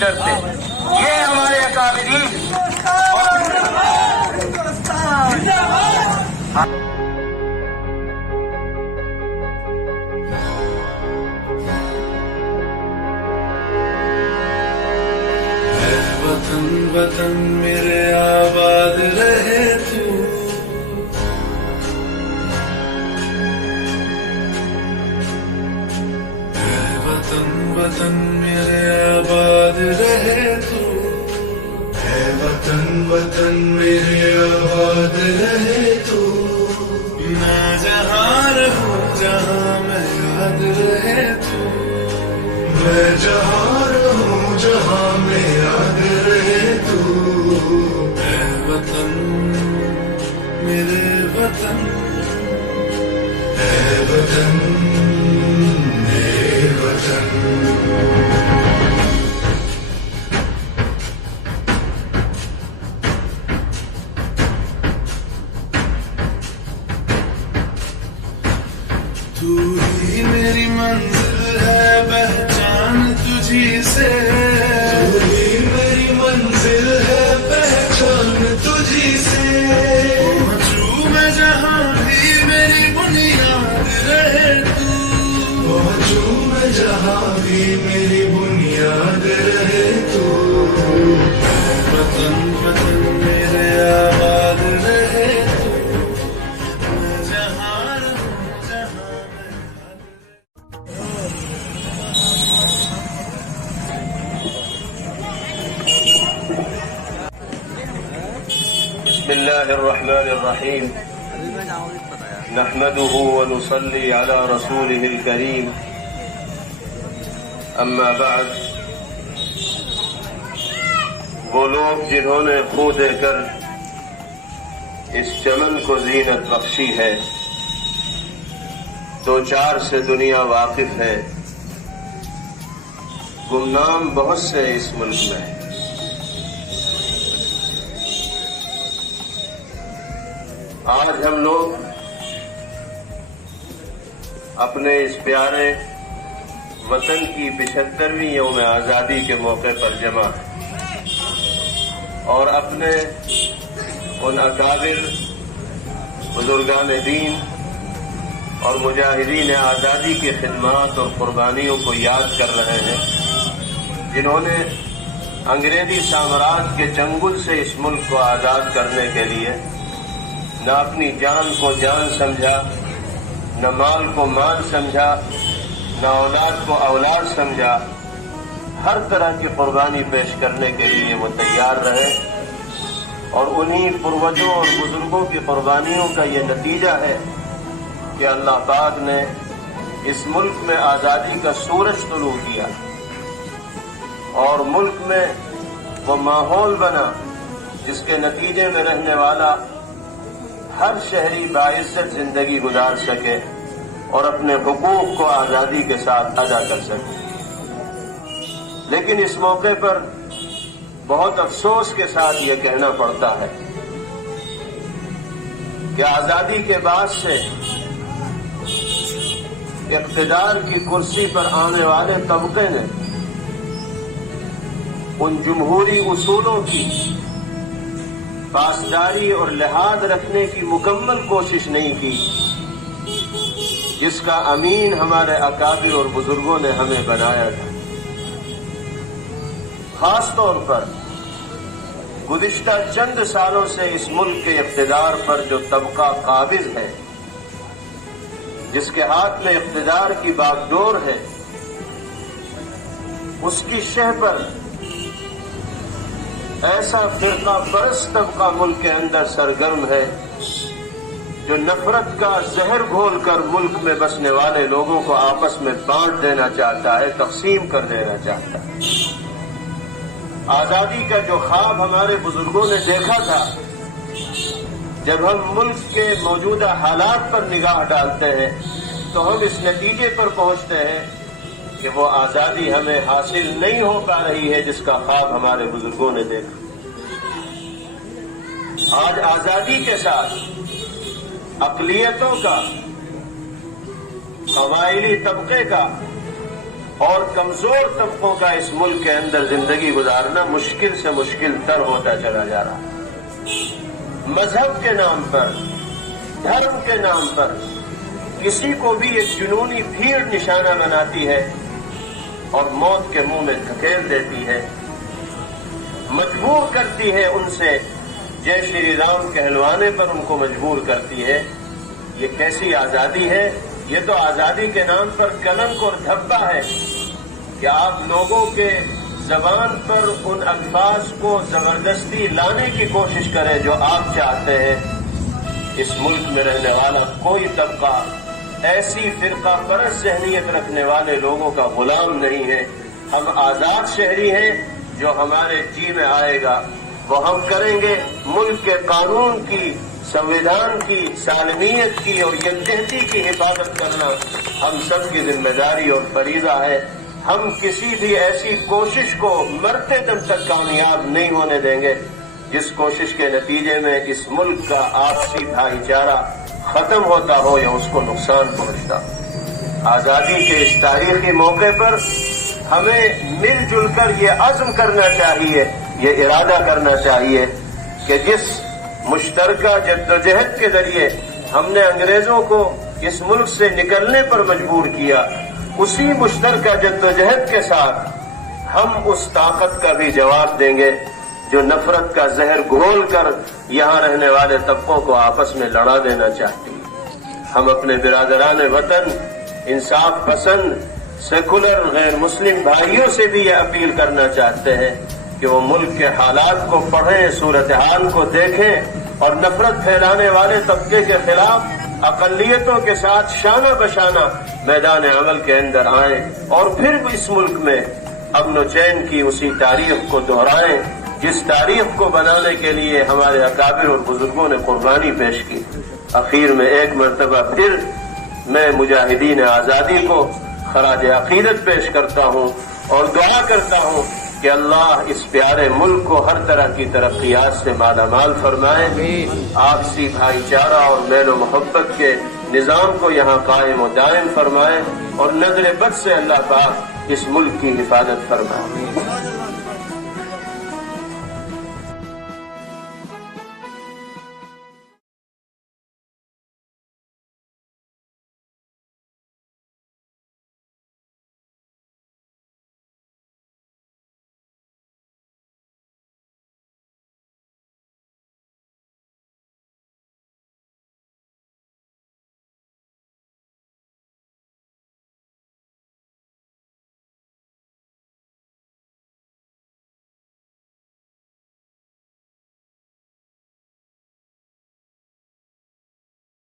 ڈرتے. یہ ہمارے اکابرین وطن وطن میرے آباد رہے تو، اے وطن وطن میرے آباد رہے تو، اے وطن وطن میرے آباد رہے تو، میں جہاں رہوں جہاں میں یاد رہے تو، میں جہاں رہوں جہاں میں یاد رہے تو، اے وطن میرے وطن، اے وطن میرے وطن. تو ہی میری منزل ہے پہچان تجھی سے، تو ہی میری منزل ہے پہچان تجھی سے، پہنچوں میں جہاں بھی میری بنیاد رہے تو، پہنچوں میں جہاں بھی میری بنیاد رہے تو، اے وطن وطن میرے آباد رہے تو، میں جہاں رہوں جہاں میں یاد بسم اللہ الرحمن الرحیم. نحمده ونصلي على رسوله الكريم. اما بعد، وہ لوگ جنہوں نے خو دے کر اس چمن کو زینت بخشی ہے، دو چار سے دنیا واقف ہے، گمنام بہت سے اس ملک میں ہیں. آج ہم لوگ اپنے اس پیارے وطن کی 75ویں یوم آزادی کے موقع پر جمع ہیں اور اپنے ان اکابر بزرگان دین اور مجاہدین آزادی کی خدمات اور قربانیوں کو یاد کر رہے ہیں، جنہوں نے انگریزی سامراج کے چنگل سے اس ملک کو آزاد کرنے کے لیے نہ اپنی جان کو جان سمجھا، نہ مال کو مال سمجھا، نہ اولاد کو اولاد سمجھا. ہر طرح کی قربانی پیش کرنے کے لیے وہ تیار رہے، اور انہی پروجوں اور بزرگوں کی قربانیوں کا یہ نتیجہ ہے کہ اللہ پاک نے اس ملک میں آزادی کا سورج طلوع کیا اور ملک میں وہ ماحول بنا جس کے نتیجے میں رہنے والا ہر شہری باعزت زندگی گزار سکے اور اپنے حقوق کو آزادی کے ساتھ ادا کر سکے. لیکن اس موقع پر بہت افسوس کے ساتھ یہ کہنا پڑتا ہے کہ آزادی کے بعد سے اقتدار کی کرسی پر آنے والے طبقے نے ان جمہوری اصولوں کی پاسداری اور لحاظ رکھنے کی مکمل کوشش نہیں کی جس کا امین ہمارے اکابر اور بزرگوں نے ہمیں بنایا تھا. خاص طور پر گزشتہ چند سالوں سے اس ملک کے اقتدار پر جو طبقہ قابض ہے، جس کے ہاتھ میں اقتدار کی باغ ڈور ہے، اس کی شہ پر ایسا فرقہ پرست طبقہ ملک کے اندر سرگرم ہے جو نفرت کا زہر گھول کر ملک میں بسنے والے لوگوں کو آپس میں بانٹ دینا چاہتا ہے، تقسیم کر دینا چاہتا ہے. آزادی کا جو خواب ہمارے بزرگوں نے دیکھا تھا، جب ہم ملک کے موجودہ حالات پر نگاہ ڈالتے ہیں تو ہم اس نتیجے پر پہنچتے ہیں کہ وہ آزادی ہمیں حاصل نہیں ہو پا رہی ہے جس کا خواب ہمارے بزرگوں نے دیکھا. آج آزادی کے ساتھ اقلیتوں کا، قبائلی طبقے کا اور کمزور طبقوں کا اس ملک کے اندر زندگی گزارنا مشکل سے مشکل تر ہوتا چلا جا رہا ہے۔ مذہب کے نام پر، دھرم کے نام پر کسی کو بھی ایک جنونی بھیڑ نشانہ بناتی ہے اور موت کے منہ میں دھکیل دیتی ہے، مجبور کرتی ہے ان سے جے شری رام کہلوانے پر ان کو مجبور کرتی ہے۔ یہ کیسی آزادی ہے؟ یہ تو آزادی کے نام پر کلنک اور دھبا ہے کہ آپ لوگوں کے زبان پر ان الفاظ کو زبردستی لانے کی کوشش کریں جو آپ چاہتے ہیں۔ اس ملک میں رہنے والا کوئی طبقہ ایسی فرقہ پرست ذہنیت رکھنے والے لوگوں کا غلام نہیں ہے۔ ہم آزاد شہری ہیں، جو ہمارے جی میں آئے گا وہ ہم کریں گے۔ ملک کے قانون کی، سنویدھان کی، سالمیت کی اور یکجہتی کی حفاظت کرنا ہم سب کی ذمہ داری اور فریضہ ہے۔ ہم کسی بھی ایسی کوشش کو مرتے دم تک کامیاب نہیں ہونے دیں گے جس کوشش کے نتیجے میں اس ملک کا آپسی بھائی چارہ ختم ہوتا ہو یا اس کو نقصان پہنچتا ہو۔ آزادی کے اس تاریخی موقع پر ہمیں مل جل کر یہ عزم کرنا چاہیے، یہ ارادہ کرنا چاہیے کہ جس مشترکہ جدوجہد کے ذریعے ہم نے انگریزوں کو اس ملک سے نکلنے پر مجبور کیا، اسی مشترکہ جدوجہد کے ساتھ ہم اس طاقت کا بھی جواب دیں گے جو نفرت کا زہر گھول کر یہاں رہنے والے طبقوں کو آپس میں لڑا دینا چاہتی ہے۔ ہم اپنے برادران وطن، انصاف پسند، سیکولر غیر مسلم بھائیوں سے بھی یہ اپیل کرنا چاہتے ہیں کہ وہ ملک کے حالات کو پڑھیں، صورتحال کو دیکھیں اور نفرت پھیلانے والے طبقے کے خلاف اقلیتوں کے ساتھ شانہ بشانہ میدان عمل کے اندر آئیں اور پھر اس ملک میں امن و چین کی اسی تاریخ کو دہرائیں جس تاریخ کو بنانے کے لیے ہمارے اکابر اور بزرگوں نے قربانی پیش کی۔ اخیر میں ایک مرتبہ پھر میں مجاہدین آزادی کو خراج عقیدت پیش کرتا ہوں اور دعا کرتا ہوں کہ اللہ اس پیارے ملک کو ہر طرح کی ترقیات سے مالا مال فرمائے، آپسی بھائی چارہ اور میل و محبت کے نظام کو یہاں قائم و دائم فرمائے اور نظر بد سے اللہ پاک اس ملک کی حفاظت فرمائے۔